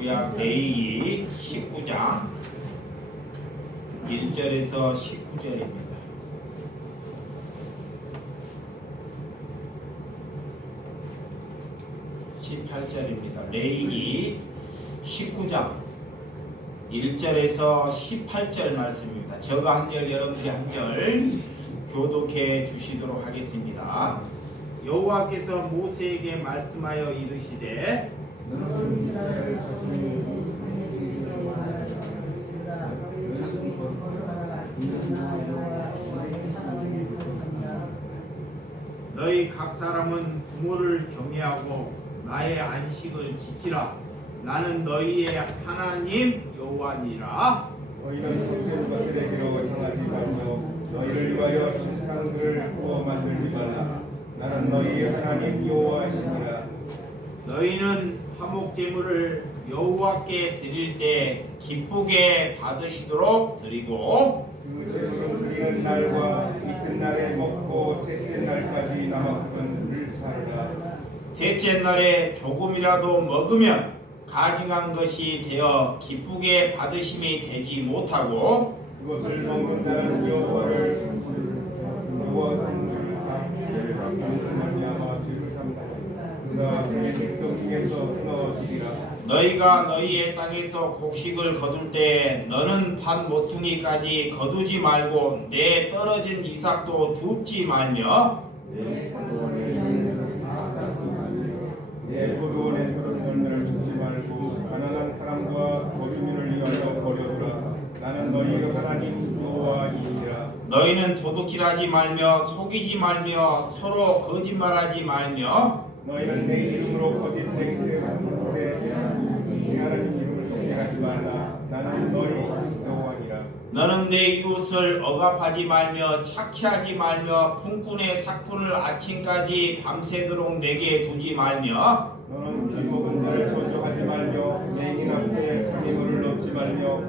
구약 레위기 19장 1절에서 19절입니다. 18절입니다. 레위기 19장 1절에서 18절 말씀입니다. 저가 한 절, 여러분들이 한 절 교독해 주시도록 하겠습니다. 여호와께서 모세에게 말씀하여 이르시되 너희 각 사람은 부모를 경외하고 나의 안식을 지키라. 나는 너희의 하나님 여호와니라. 너희는 헛된 것들에게로 향하지 말며 너희를 위하여 신상들을 구워 만들지 말라. 나는 너희의 하나님 여호와이시니라. 너희는 화목 제물을 여호와께 드릴 때 기쁘게 받으시도록 드리고 그 제물은 드리는 날과 이튿날에 먹고 셋째 날까지 남았거든 살라. 셋째 날에 조금이라도 먹으면 가증한 것이 되어 기쁘게 받으심이 되지 못하고 그것을 먹는 자는 여호와를 여호와 성를 다스리기를 말미암아 죄를 삼다. 그가 그의 백성 중에서 끊어지리라. 너희가 너희의 땅에서 곡식을 거둘 때 너는 밭 모퉁이까지 거두지 말고 내 떨어진 이삭도 줍지 말며 내 포도원에 떨어진 열매를 줍지 말고 가난한 사람과 거주민을 위하여 버려두라. 나는 너희의 하나님 여호와이니라. 너희는 도둑질하지 말며 속이지 말며 서로 거짓말하지 말며 너희는 내 이름으로 거짓 맹세하는 내 하나님 이름을 속죄하지 말라. 나는 너희 여호와니라. 너는 내 이웃을 억압하지 말며 착취하지 말며 품꾼의 삭꾼을 아침까지 밤새도록 내게 두지 말며 너는 비 먹은 자를 저주하지 말며 내 인 앞에 장애물을 넣지 말며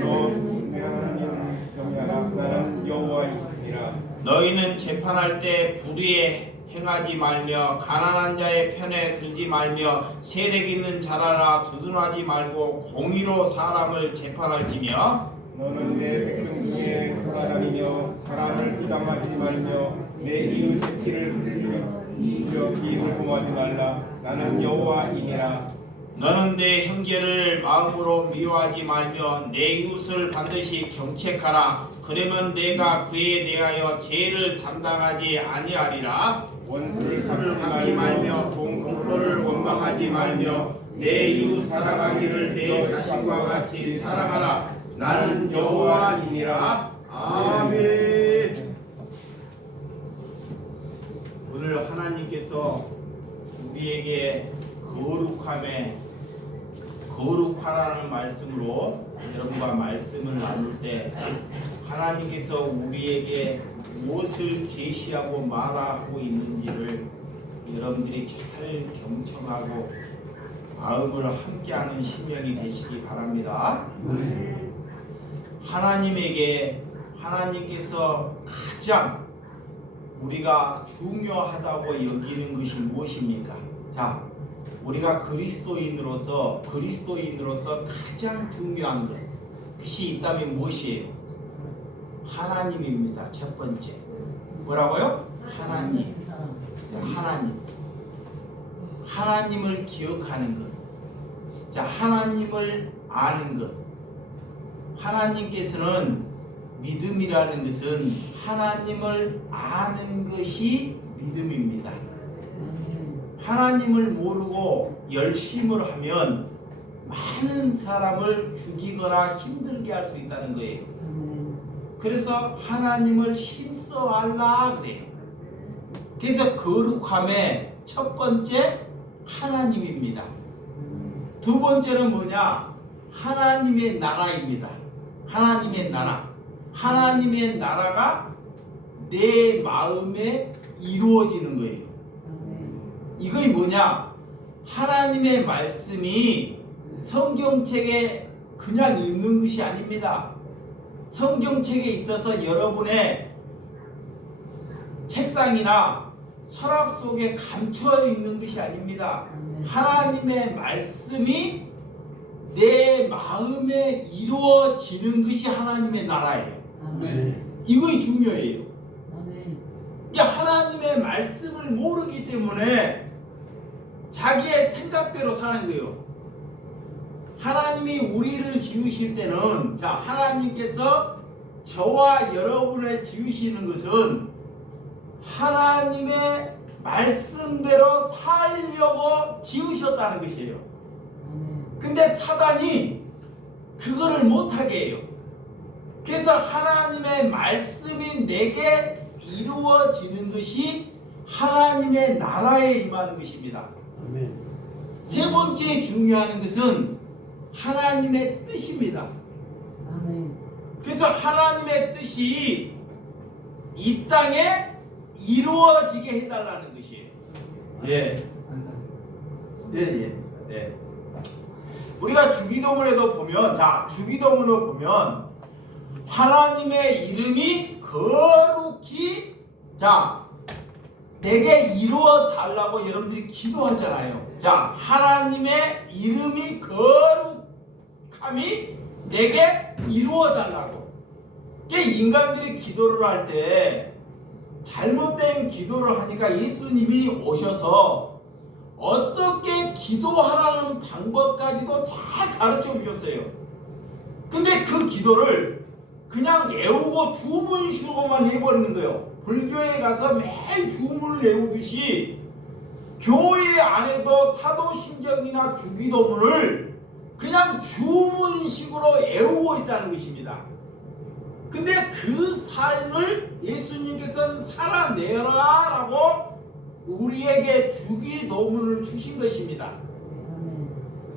너 내 하나님을 경외하라. 나는 여호와이니라. 너희는 재판할 때 불의에 행하지 말며 가난한 자의 편에 들지 말며 세력 있는 자라라 두둔하지 말고 공의로 사람을 재판할지며 너는 내 백성 중에 그가 다니며 사람을 비방하지 말며 내 이웃 새끼를 흘려 기임을 공하지 말라. 나는 여호와이니라. 너는 내 형제를 마음으로 미워하지 말며 내 이웃을 반드시 경책하라. 그러면 내가 그에 대하여 죄를 담당하지 아니하리라. 원수를 술을 갚지 말며 동포를 원망하지 말며 내 이웃 사랑하기를 내 자신과 같이 사랑하라. 나는 여호와이니라. 아멘. 오늘 하나님께서 우리에게 거룩하라는 말씀으로 여러분과 말씀을 나눌 때 하나님께서 우리에게 무엇을 제시하고 말하고 있는지를 여러분들이 잘 경청하고 마음을 함께하는 심령이 되시기 바랍니다. 하나님께서 가장 우리가 중요하다고 여기는 것이 무엇입니까? 자, 우리가 그리스도인으로서 가장 중요한 것이 있다면 무엇이에요? 하나님입니다. 첫 번째. 뭐라고요? 하나님. 자, 하나님을 기억하는 것. 자, 하나님을 아는 것. 하나님께서는 믿음이라는 것은 하나님을 아는 것이 믿음입니다. 하나님을 모르고 열심을 하면 많은 사람을 죽이거나 힘들게 할 수 있다는 거예요. 그래서 하나님을 힘써 알라 그래요. 그래서 거룩함의 첫 번째 하나님입니다. 두 번째는 뭐냐? 하나님의 나라입니다. 하나님의 나라. 하나님의 나라가 내 마음에 이루어지는 거예요. 이것이 뭐냐? 하나님의 말씀이 성경책에 그냥 있는 것이 아닙니다. 성경책에 있어서 여러분의 책상이나 서랍 속에 감춰 있는 것이 아닙니다. 하나님의 말씀이 내 마음에 이루어지는 것이 하나님의 나라예요. 이것이 중요해요. 이게 하나님의 말씀을 모르기 때문에 자기의 생각대로 사는 거예요. 하나님이 우리를 지으실 때는, 자, 하나님께서 저와 여러분을 지으시는 것은 하나님의 말씀대로 살려고 지으셨다는 것이에요. 근데 사단이 그거를 못하게 해요. 그래서 하나님의 말씀이 내게 이루어지는 것이 하나님의 나라에 임하는 것입니다. 세 번째 중요한 것은 하나님의 뜻입니다. 그래서 하나님의 뜻이 이 땅에 이루어지게 해달라는 것이에요. 예. 네. 우리가 주기도문에도 보면, 자, 주기도문을 보면 하나님의 이름이 거룩히, 자, 내게 이루어 달라고 여러분들이 기도하잖아요. 자, 하나님의 이름이 거룩함이 내게 이루어 달라고. 이게 인간들이 기도를 할 때 잘못된 기도를 하니까 예수님이 오셔서 어떻게 기도하라는 방법까지도 잘 가르쳐 주셨어요. 근데 그 기도를 그냥 외우고 주문식으로만 해버리는 거예요. 불교에 가서 매일 주문을 외우듯이 교회 안에도 사도신경이나 주기도문을 그냥 주문식으로 외우고 있다는 것입니다. 근데 그 삶을 예수님께서는 살아내라 라고 우리에게 주기도문을 주신 것입니다.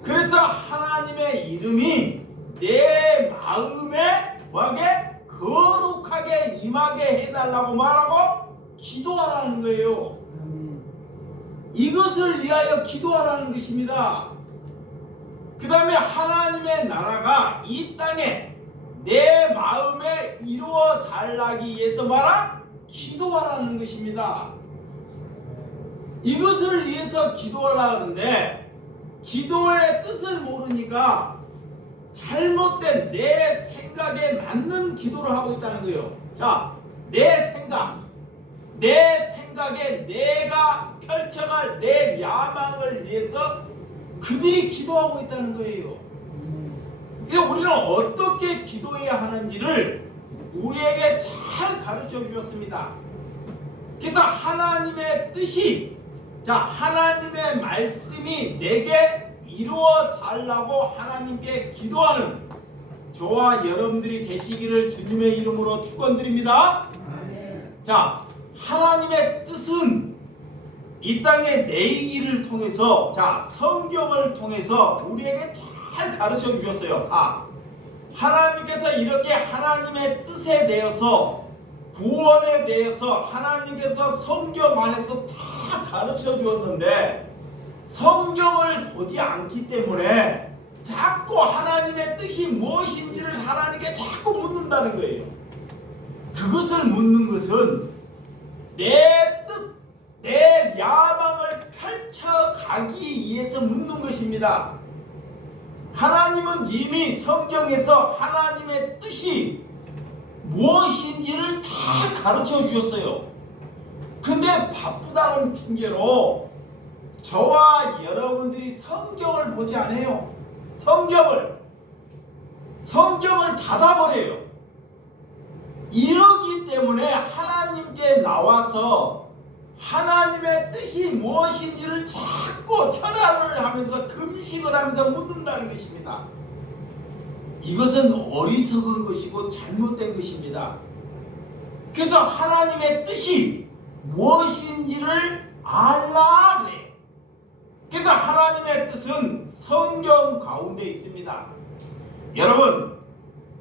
그래서 하나님의 이름이 내 마음에 뭐하게? 거룩하게 임하게 해달라고 말하고 기도하라는 거예요. 이것을 위하여 기도하라는 것입니다. 그 다음에 하나님의 나라가 이 땅에 내 마음에 이루어 달라기 위해서 말아 기도하라는 것입니다. 이것을 위해서 기도하려고 하는데 기도의 뜻을 모르니까 잘못된 내 생각에 맞는 기도를 하고 있다는 거예요. 자, 내 생각에 내가 펼쳐갈 내 야망을 위해서 그들이 기도하고 있다는 거예요. 그래서 우리는 어떻게 기도해야 하는지를 우리에게 잘 가르쳐 주셨습니다. 그래서 하나님의 뜻이, 자, 하나님의 말씀이 내게 이루어 달라고 하나님께 기도하는 저와 여러분들이 되시기를 주님의 이름으로 축원드립니다. 자, 하나님의 뜻은 이 땅의 내기를 통해서, 자, 성경을 통해서 우리에게 잘 가르쳐 주셨어요. 하나님께서 이렇게 하나님의 뜻에 대해서, 구원에 대해서 하나님께서 성경 안에서 다 가르쳐 주었는데 성경을 보지 않기 때문에 자꾸 하나님의 뜻이 무엇인지를 하나님께 자꾸 묻는다는 거예요. 그것을 묻는 것은 내 뜻, 내 야망을 펼쳐가기 위해서 묻는 것입니다. 하나님은 이미 성경에서 하나님의 뜻이 무엇인지를 다 가르쳐 주셨어요. 근데 바쁘다는 핑계로 저와 여러분들이 성경을 보지 않아요. 성경을 닫아버려요. 이러기 때문에 하나님께 나와서 하나님의 뜻이 무엇인지를 자꾸 철학을 하면서 금식을 하면서 묻는다는 것입니다. 이것은 어리석은 것이고 잘못된 것입니다. 그래서 하나님의 뜻이 무엇인지를 알라 그래요. 그래서 하나님의 뜻은 성경 가운데 있습니다. 여러분,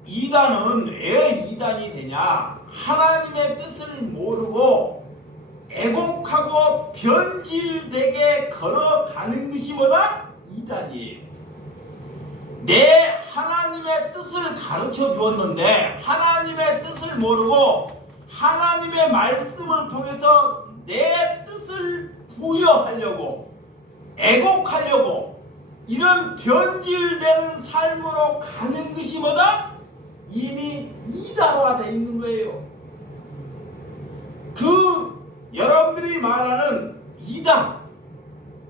이단은 왜 이단이 되냐? 하나님의 뜻을 모르고 애곡하고 변질되게 걸어가는 것이 뭐다? 이단이에요. 내 하나님의 뜻을 가르쳐 주었는데 하나님의 뜻을 모르고 하나님의 말씀을 통해서 내 뜻을 부여하려고 애곡하려고 이런 변질된 삶으로 가는 것이 뭐다? 이미 이단화가 되어 있는 거예요. 여러분들이 말하는 이단,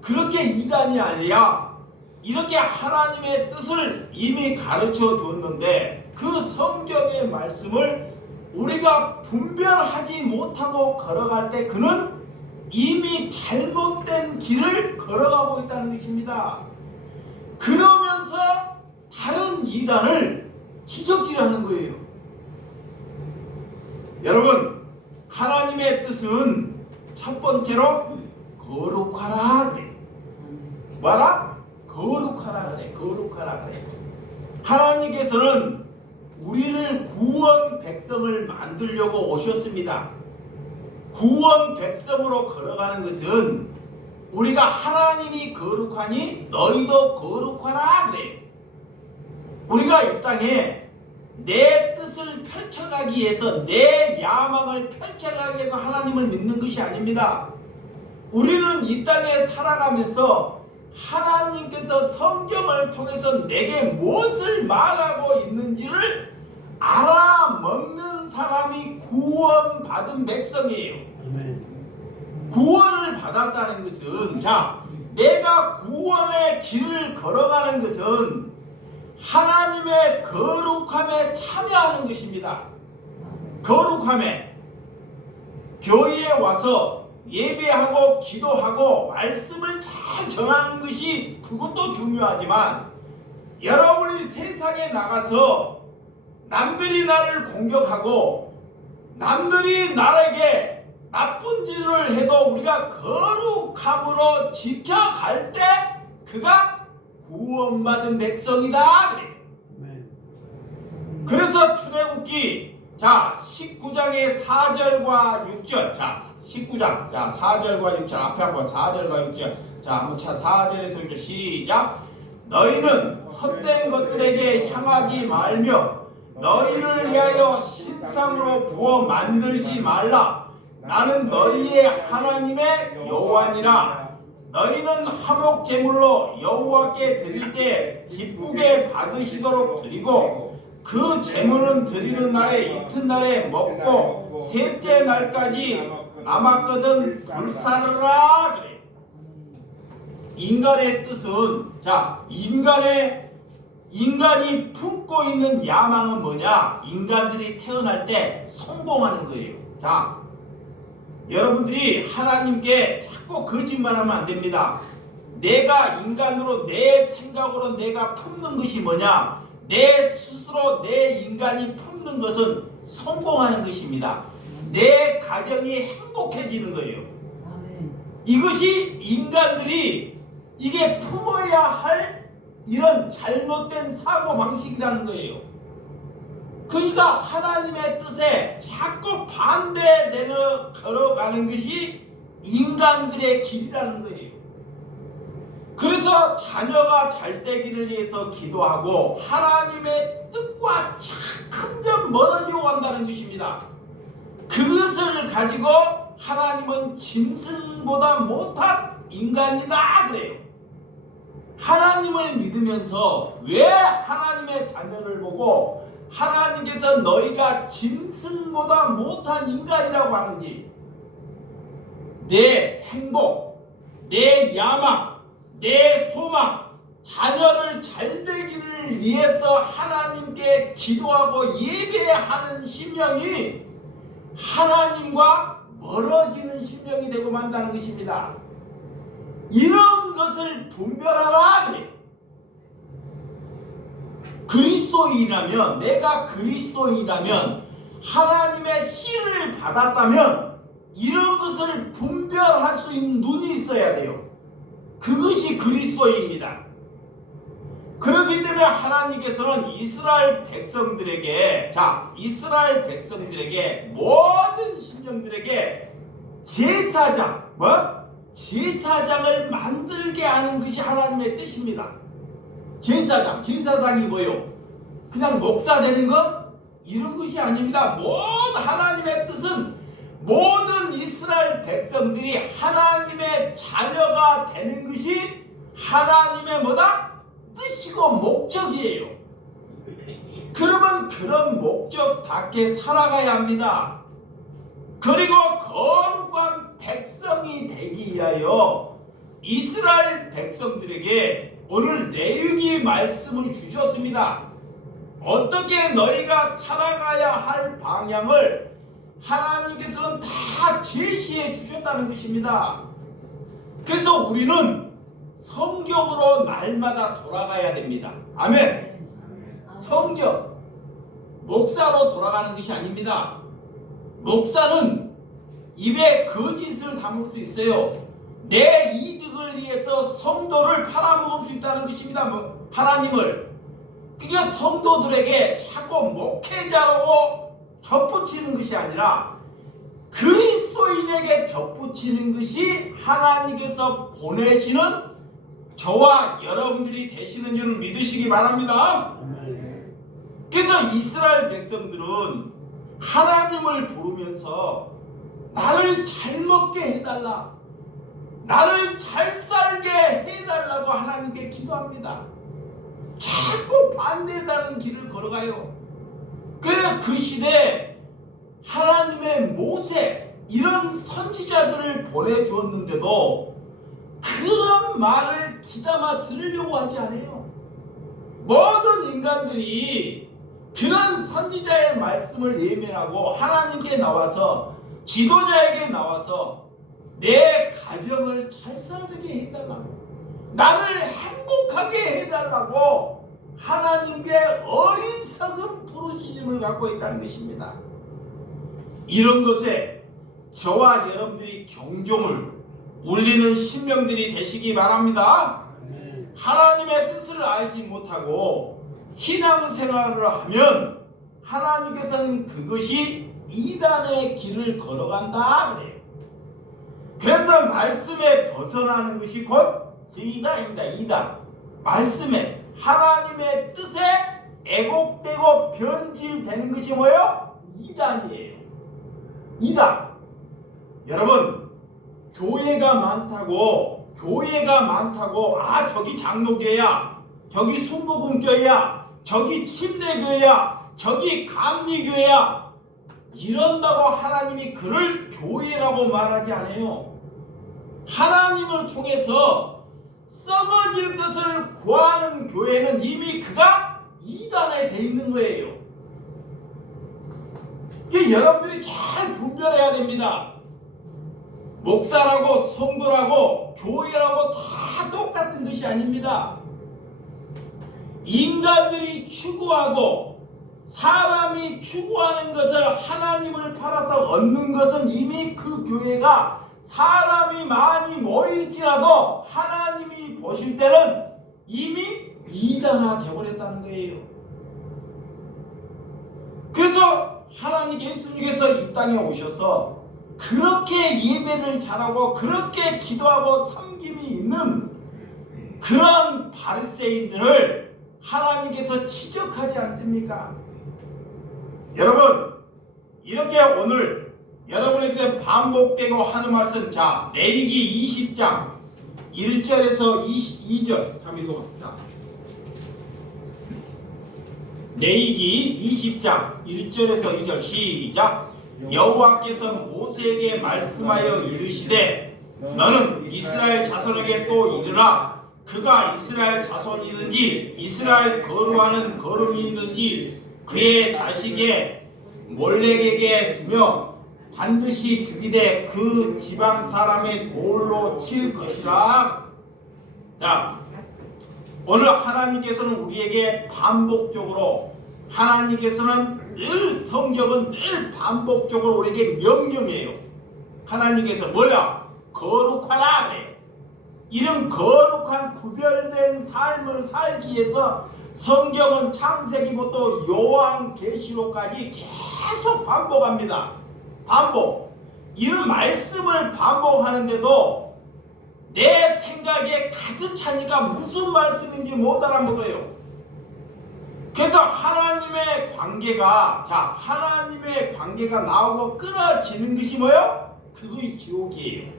그렇게 이단이 아니라 이렇게 하나님의 뜻을 이미 가르쳐 줬는데 그 성경의 말씀을 우리가 분별하지 못하고 걸어갈 때 그는 이미 잘못된 길을 걸어가고 있다는 것입니다. 그러면서 다른 이단을 지적질하는 거예요. 여러분, 하나님의 뜻은 첫 번째로 거룩하라 그래. 뭐라? 거룩하라 그래. 거룩하라 그래. 하나님께서는 우리를 구원 백성을 만들려고 오셨습니다. 구원 백성으로 걸어가는 것은 우리가 하나님이 거룩하니 너희도 거룩하라 그래. 우리가 이 땅에 내 뜻을 펼쳐가기 위해서, 내 야망을 펼쳐가기 위해서 하나님을 믿는 것이 아닙니다. 우리는 이 땅에 살아가면서 하나님께서 성경을 통해서 내게 무엇을 말하고 있는지를 알아먹는 사람이 구원받은 백성이에요. 구원을 받았다는 것은, 내가 구원의 길을 걸어가는 것은 하나님의 거룩함에 참여하는 것입니다. 거룩함에 교회에 와서 예배하고 기도하고 말씀을 잘 전하는 것이 그것도 중요하지만, 여러분이 세상에 나가서 남들이 나를 공격하고 남들이 나에게 나쁜 짓을 해도 우리가 거룩함으로 지켜갈 때 그가 구원받은 백성이다 그래. 그래서 출애굽기 19장의 4절과 6절, 19장 4절과 6절 앞에 한번 4절과 6절 한번 4절에서 이제 시작. 너희는 헛된 것들에게 향하지 말며 너희를 위하여 신상으로 부어 만들지 말라. 나는 너희의 하나님의 여호와니라. 너희는 화목 제물로 여호와께 드릴 때 기쁘게 받으시도록 드리고 그 제물은 드리는 날에 이튿날에 먹고 셋째 날까지 남았거든 불사르라 그래. 인간의 뜻은, 인간이 품고 있는 야망은 뭐냐? 인간들이 태어날 때 성공하는 거예요. 여러분들이 하나님께 자꾸 거짓말하면 안 됩니다. 내가 인간으로, 내 생각으로 내가 품는 것이 뭐냐? 내 스스로, 내 인간이 품는 것은 성공하는 것입니다. 내 가정이 행복해지는 거예요. 이것이 인간들이 이게 품어야 할 이런 잘못된 사고방식이라는 거예요. 그러니까 하나님의 뜻에 자꾸 반대되어 걸어가는 것이 인간들의 길이라는 거예요. 그래서 자녀가 잘 되기를 위해서 기도하고 하나님의 뜻과 점점 멀어지고 간다는 것입니다. 그것을 가지고 하나님은 짐승보다 못한 인간이다 그래요. 하나님을 믿으면서 왜 하나님의 자녀를 보고 하나님께서 너희가 짐승보다 못한 인간이라고 하는지, 내 행복, 내 야망, 내 소망, 자녀를 잘 되기를 위해서 하나님께 기도하고 예배하는 심령이 하나님과 멀어지는 심령이 되고 만다는 것입니다. 이런 것을 분별하라 그래. 그리스도인이라면, 내가 그리스도인이라면, 하나님의 씨를 받았다면 이런 것을 분별할 수 있는 눈이 있어야 돼요. 그것이 그리스도인입니다. 그렇기 때문에 하나님께서는 이스라엘 백성들에게, 모든 심령들에게 제사장, 제사장을 만들게 하는 것이 하나님의 뜻입니다. 제사장이 뭐예요? 그냥 목사 되는 것? 이런 것이 아닙니다. 모든 하나님의 뜻은 모든 이스라엘 백성들이 하나님의 자녀가 되는 것이 하나님의 뭐다? 뜻이고 목적이에요. 그러면 그런 목적답게 살아가야 합니다. 그리고 거룩한 백성이 되기 위하여 이스라엘 백성들에게 오늘 내용이 말씀을 주셨습니다. 어떻게 너희가 살아가야 할 방향을 하나님께서는 다 제시해 주셨다는 것입니다. 그래서 우리는 성경으로 날마다 돌아가야 됩니다. 아멘. 성경, 목사로 돌아가는 것이 아닙니다. 목사는 입에 거짓을 담을 수 있어요. 내 이득을 위해서 성도를 팔아먹을 수 있다는 것입니다. 하나님을. 그게 성도들에게 자꾸 목회자라고 접붙이는 것이 아니라 그리스도인에게 접붙이는 것이 하나님께서 보내시는 저와 여러분들이 되시는 줄 믿으시기 바랍니다. 그래서 이스라엘 백성들은 하나님을 부르면서 나를 잘 먹게 해달라, 나를 잘 살게 해달라고 하나님께 기도합니다. 자꾸 반대하는 길을 걸어가요. 그래서 그 시대에 하나님의 모세 이런 선지자들을 보내주었는데도 그런 말을 귀담아 들으려고 하지 않아요. 모든 인간들이 그런 선지자의 말씀을 예면하고 하나님께 나와서 지도자에게 나와서 내 가정을 잘 살게 해달라고, 나를 행복하게 해달라고 하나님께 어리석은 부르짖음을 갖고 있다는 것입니다. 이런 것에 저와 여러분들이 경종을 울리는 신명들이 되시기 바랍니다. 하나님의 뜻을 알지 못하고 신앙생활을 하면 하나님께서는 그것이 이단의 길을 걸어간다 그래요. 그래서 말씀에 벗어나는 것이 곧 이단입니다. 이단. 말씀에 하나님의 뜻에 애곡되고 변질되는 것이 뭐예요? 이단이에요. 이단. 여러분, 교회가 많다고 저기 장로교회야, 저기 순복음교회야, 저기 침례교회야, 저기 감리교회야 이런다고 하나님이 그를 교회라고 말하지 않아요. 하나님을 통해서 썩어질 것을 구하는 교회는 이미 그가 이단에 돼 있는 거예요. 여러분들이 잘 분별해야 됩니다. 목사라고 성도라고 교회라고 다 똑같은 것이 아닙니다. 인간들이 추구하고 사람이 추구하는 것을 하나님을 팔아서 얻는 것은 이미 그 교회가 사람이 많이 모일지라도 하나님이 보실 때는 이미 이단화 되어버렸다는 거예요. 그래서 하나님 예수님께서 이 땅에 오셔서 그렇게 예배를 잘하고 그렇게 기도하고 섬김이 있는 그런 바리새인들을 하나님께서 지적하지 않습니까? 여러분, 이렇게 오늘 여러분에게 반복되고 하는 말씀, 자, 레위기 20장 1절에서 22절 한번 읽어봅시다. 레위기 20장 1절에서 2절 시작. 여호와께서 모세에게 말씀하여 이르시되 너는 이스라엘 자손에게 또 이르라. 그가 이스라엘 자손이든지 이스라엘 거루하는 거름이든지 그의 자식의 몰렉에게 주며 반드시 죽이되 그 지방 사람의 돌로 칠 것이라. 자, 오늘 하나님께서는 우리에게 반복적으로, 하나님께서는 늘 성경은 늘 반복적으로 우리에게 명령해요. 하나님께서 뭐야? 거룩하라 그래. 이런 거룩한 구별된 삶을 살기 위해서 성경은 창세기부터 요한계시록까지 계속 반복합니다. 반복. 이런 말씀을 반복하는데도 내 생각에 가득 차니까 무슨 말씀인지 못 알아먹어요. 그래서 하나님의 관계가, 자, 하나님의 관계가 나오고 끊어지는 것이 뭐예요? 그것이 지옥이에요.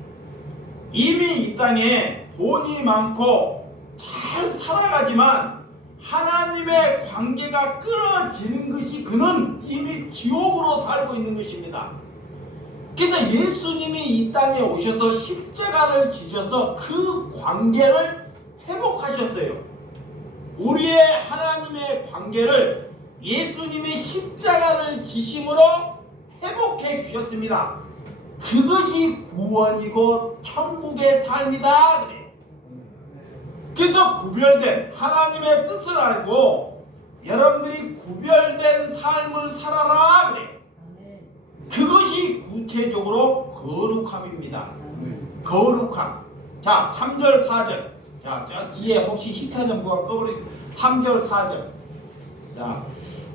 이미 이 땅에 돈이 많고 잘 살아가지만 하나님의 관계가 끊어지는 것이 그는 이미 지옥으로 살고 있는 것입니다. 그래서 예수님이 이 땅에 오셔서 십자가를 지셔서 그 관계를 회복하셨어요. 우리의 하나님의 관계를 예수님이 십자가를 지심으로 회복해 주셨습니다. 그것이 구원이고 천국의 삶이다 그래. 그래서 구별된 하나님의 뜻을 알고 여러분들이 구별된 삶을 살아라 그래. 그것이 구체적으로 거룩함입니다. 거룩함. 자, 3절 4절. 자, 저 뒤에 혹시 히타전 누가 꺼버리세요. 3절 4절. 자,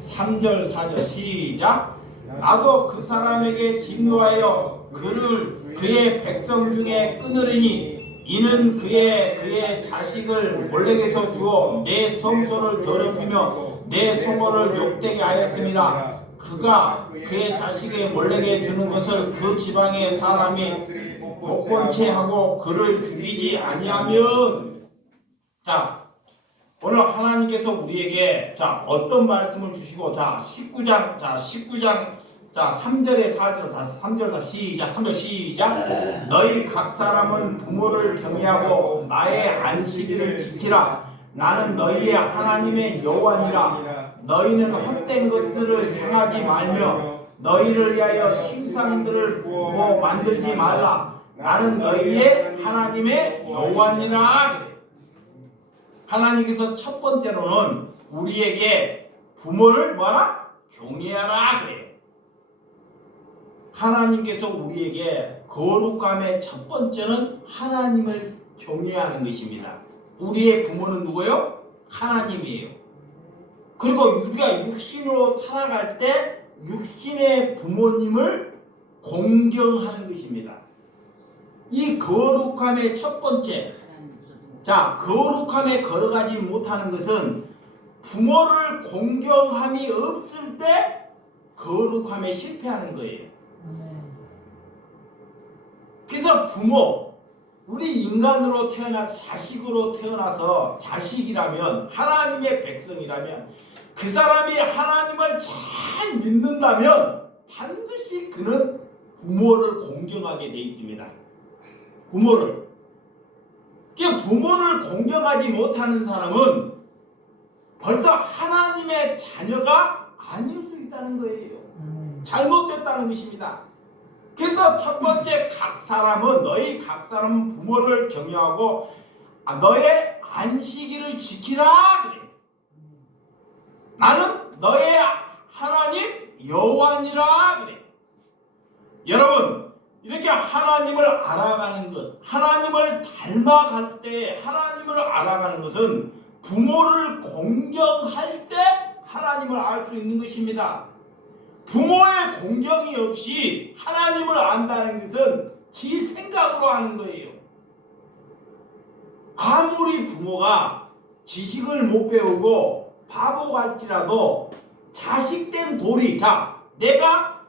3절 4절 시작. 나도 그 사람에게 진노하여 그의 백성 중에 끊으리니 이는 그의 자식을 몰렉에서 주어 내 성소를 더럽히며 내 성호를 욕되게 하였습니다. 그가 그의 자식의 몰렉에 주는 것을 그 지방의 사람이 못 본 채 하고 그를 죽이지 아니하면. 자, 오늘 하나님께서 우리에게 자 어떤 말씀을 주시고 자 19장 자 3절에 4절 자 3절 시작 3절 시작. 너희 각 사람은 부모를 경외하고 나의 안식일을 지키라. 나는 너희의 하나님의 여호와니라. 너희는 헛된 것들을 행하지 말며 너희를 위하여 신상들을 부어 만들지 말라. 나는 너희의 하나님의 여호와니라. 그래. 하나님께서 첫 번째로는 우리에게 부모를 뭐하라? 경외하라 그래. 하나님께서 우리에게 거룩함의 첫 번째는 하나님을 경외하는 것입니다. 우리의 부모는 누구예요? 하나님이에요. 그리고 우리가 육신으로 살아갈 때 육신의 부모님을 공경하는 것입니다. 이 거룩함의 첫 번째. 자, 거룩함에 걸어가지 못하는 것은 부모를 공경함이 없을 때 거룩함에 실패하는 거예요. 그래서 부모, 우리 인간으로 태어나서 자식으로 태어나서 자식이라면 하나님의 백성이라면 그 사람이 하나님을 잘 믿는다면 반드시 그는 부모를 공경하게 돼 있습니다. 부모를. 부모를 공경하지 못하는 사람은 벌써 하나님의 자녀가 아닐 수 있다는 거예요. 잘못됐다는 것입니다. 그래서 첫 번째 너희 각 사람은 부모를 경외하고 너의 안식일을 지키라 그래. 나는 너의 하나님 여호와니라 그래. 여러분 이렇게 하나님을 알아가는 것, 하나님을 닮아갈 때 하나님을 알아가는 것은 부모를 공경할 때 하나님을 알 수 있는 것입니다. 부모의 공경이 없이 하나님을 안다는 것은 지 생각으로 하는 거예요. 아무리 부모가 지식을 못 배우고 바보갈지라도 자식된 도리, 자, 내가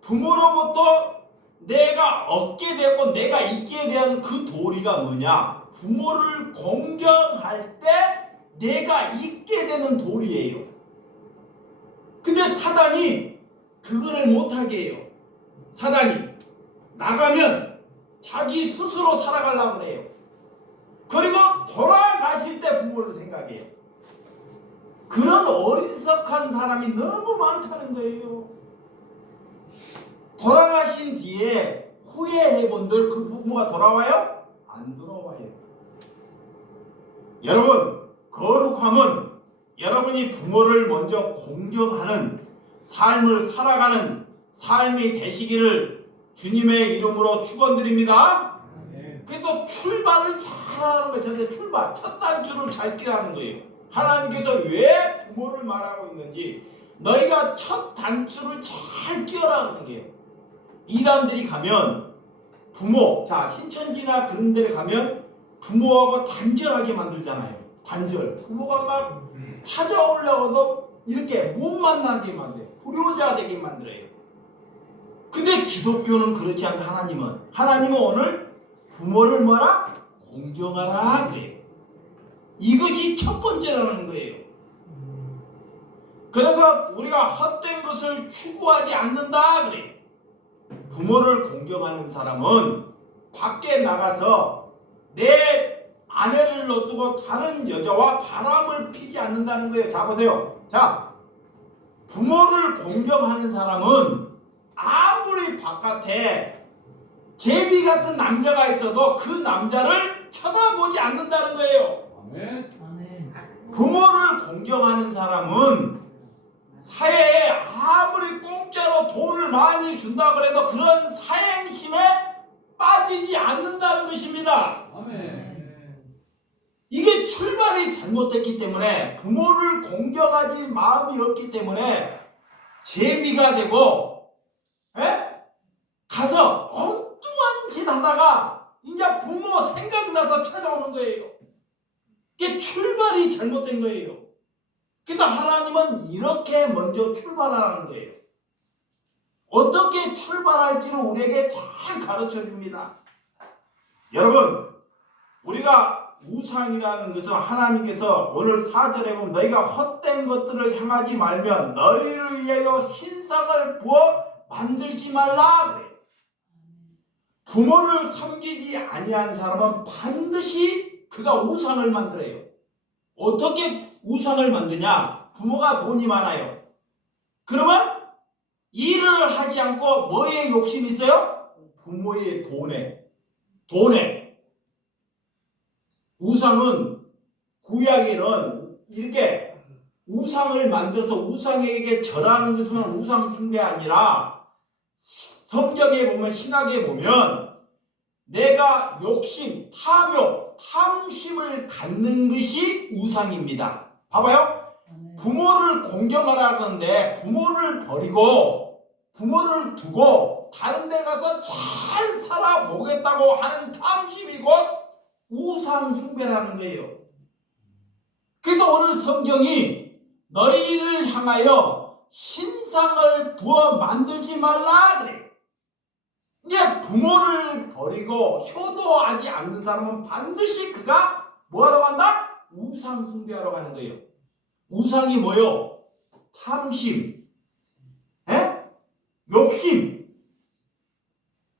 부모로부터 내가 얻게 되고 내가 있게 대한 그 도리가 뭐냐? 부모를 공경할 때 내가 있게 되는 도리예요. 근데 사단이 그거를 못하게 해요. 사단이 나가면 자기 스스로 살아가려고 해요. 그리고 돌아가실 때 부모를 생각해요. 그런 어리석한 사람이 너무 많다는 거예요. 돌아가신 뒤에 후회해본들 그 부모가 돌아와요? 안 돌아와요. 여러분, 거룩함은 여러분이 부모를 먼저 공경하는 삶을 살아가는 삶이 되시기를 주님의 이름으로 축원드립니다. 그래서 출발을 잘하는 거예요. 저게 출발, 첫 단추를 잘 끼라는 거예요. 하나님께서 왜 부모를 말하고 있는지 너희가 첫 단추를 잘 끼어라 하는 게요. 이단들이 가면 부모, 자 신천지나 그런 데를 가면 부모하고 단절하게 만들잖아요. 단절. 부모가 막 찾아오려고도 이렇게 못 만나게 만들어요. 불효자 되게 만들어요. 근데 기독교는 그렇지 않아요. 하나님은 오늘 부모를 뭐라? 공경하라 그래요. 이것이 첫 번째라는 거예요. 그래서 우리가 헛된 것을 추구하지 않는다 그래요. 부모를 공경하는 사람은 밖에 나가서 내 아내를 놔두고 다른 여자와 바람을 피지 않는다는 거예요. 자 보세요. 자, 부모를 공경하는 사람은 아무리 바깥에 제비 같은 남자가 있어도 그 남자를 쳐다보지 않는다는 거예요. 아멘. 부모를 공경하는 사람은 사회에 아무리 공짜로 돈을 많이 준다 그래도 그런 사행심에 빠지지 않는다는 것입니다. 아멘. 이게 출발이 잘못됐기 때문에 부모를 공경하지 마음이 없기 때문에 재미가 되고 가서 엉뚱한 짓 하다가 이제 부모 생각나서 찾아오는 거예요. 이게 출발이 잘못된 거예요. 그래서 하나님은 이렇게 먼저 출발하라는 거예요. 어떻게 출발할지를 우리에게 잘 가르쳐 줍니다. 여러분, 우리가 우상이라는 것은 하나님께서 오늘 4절에 보면 너희가 헛된 것들을 향하지 말면 너희를 위하여 신상을 부어 만들지 말라 그래요. 부모를 섬기지 아니한 사람은 반드시 그가 우상을 만들어요. 어떻게 우상을 만드냐? 부모가 돈이 많아요. 그러면 일을 하지 않고 뭐에 욕심이 있어요? 부모의 돈에. 우상은 구약에는 이렇게 우상을 만들어서 우상에게 절하는 것은 우상 숭배가 아니라 성경에 보면 신학에 보면 내가 욕심, 탐욕, 탐심을 갖는 것이 우상입니다. 봐봐요. 부모를 공경하라 하는데 부모를 버리고 부모를 두고 다른 데 가서 잘 살아보겠다고 하는 탐심이 곧 우상 숭배라는 거예요. 그래서 오늘 성경이 너희를 향하여 신상을 부어 만들지 말라 그래요. 이제 부모를 버리고 효도하지 않는 사람은 반드시 그가 뭐하러 간다? 우상 숭배하러 가는 거예요. 우상이 뭐요? 탐심, 욕심,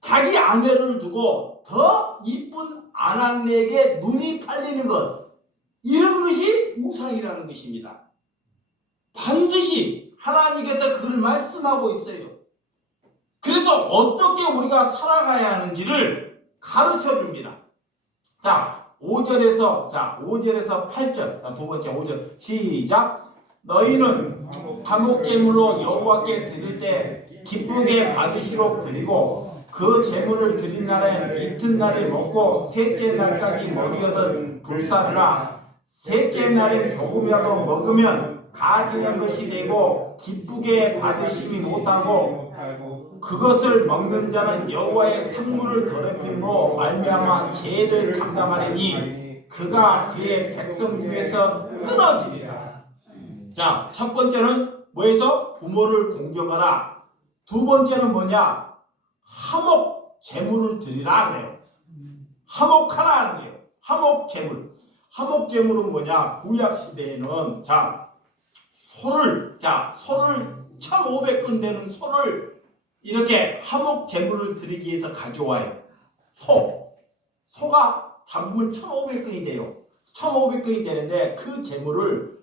자기 아내를 두고 더 이쁜 아내에게 눈이 팔리는 것, 이런 것이 우상이라는 것입니다. 반드시 하나님께서 그를 말씀하고 있어요. 그래서 어떻게 우리가 살아가야 하는지를 가르쳐 줍니다. 자, 5절에서 8절, 두 번째 5절 시작. 너희는 화목제물로 여호와께 드릴 때 기쁘게 받으시록 드리고 그 제물을 드린 날엔 이튿날을 먹고 셋째 날까지 먹이거든 불사르라. 셋째 날엔 조금이라도 먹으면 가증한 것이 되고 기쁘게 받으심이 못하고 그것을 먹는 자는 여호와의 상물을 더럽힘으로 말미암아 죄를 감당하리니 그가 그의 백성 중에서 끊어지리라. 자, 첫 번째는 뭐에서? 부모를 공경하라. 두 번째는 뭐냐? 화목 제물을 드리라 그래요. 화목하라 하는 거예요. 화목 제물. 화목 제물은 뭐냐? 구약 시대에는 소를 1,500근 되는 소를 이렇게 화목 제물을 드리기 위해서 가져와요. 소가 담으면 1,500근이 돼요. 1,500근이 되는데 그 제물을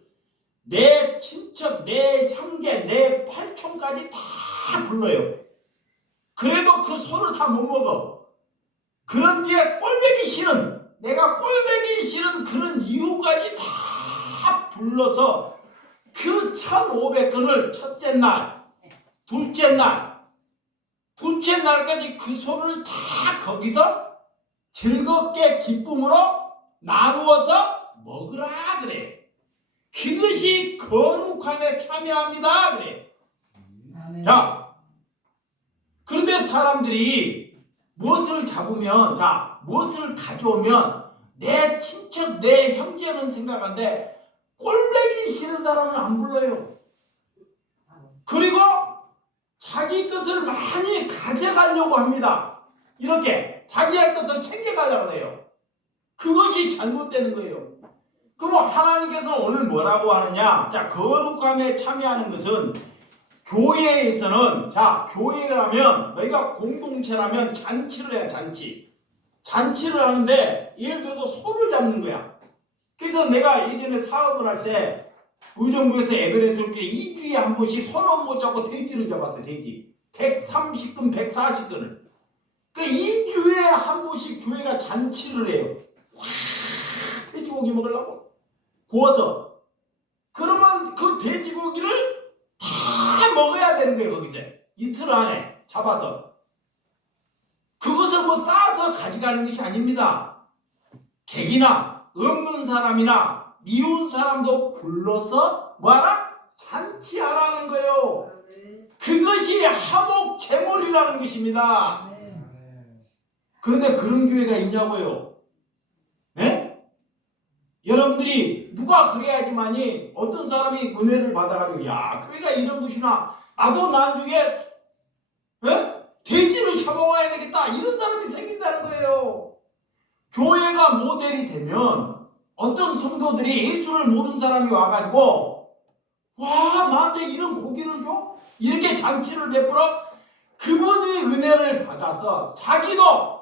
내 친척, 내 형제, 내 팔촌까지 다 불러요. 그래도 그 소를 다 못 먹어. 그런 뒤에 내가 꼴배기 싫은 그런 이유까지 다 불러서 그 1,500근을 첫째 날, 둘째 날까지 그 소를 다 거기서 즐겁게 기쁨으로 나누어서 먹으라 그래. 그것이 거룩함에 참여합니다 그래. 자, 그런데 사람들이 무엇을 잡으면, 무엇을 가져오면 내 친척, 내 형제는 생각하는데 꼴배기 싫은 사람은 안 불러요. 그리고 자기 것을 많이 가져가려고 합니다. 이렇게 자기의 것을 챙겨가려고 해요. 그것이 잘못되는 거예요. 그럼 하나님께서는 오늘 뭐라고 하느냐? 자, 거룩함에 참여하는 것은 교회에서는, 자, 교회라면 너희가 공동체라면 잔치를 해야 잔치. 잔치를 하는데 예를 들어서 소를 잡는 거야. 그래서 내가 예전에 사업을 할 때 의정부에서 에베레스트 때 2주에 한 번씩 소는 못 잡고 돼지를 잡았어요. 돼지 130근 140근을. 그 2주에 한 번씩 교회가 잔치를 해요. 와, 돼지고기 먹으려고 구워서. 그러면 그 돼지고기를 다 먹어야 되는 거예요. 거기서 이틀 안에 잡아서. 그것을 뭐 싸서 가져가는 것이 아닙니다. 객이나 없는 사람이나 미운 사람도 불러서 뭐하라? 잔치하라는 거예요. 그것이 하목 제물이라는 것입니다. 그런데 그런 교회가 있냐고요? 네? 여러분들이 누가 그래야지만이 어떤 사람이 은혜를 받아가지고 야, 교회가 이런 것이나 나도 나중에 돼지를 잡아와야 되겠다 이런 사람이 생긴다는 거예요. 교회가 모델이 되면 어떤 성도들이 예수를 모르는 사람이 와가지고 와, 나한테 이런 고기를 줘? 이렇게 잔치를 베풀어 그분이 은혜를 받아서 자기도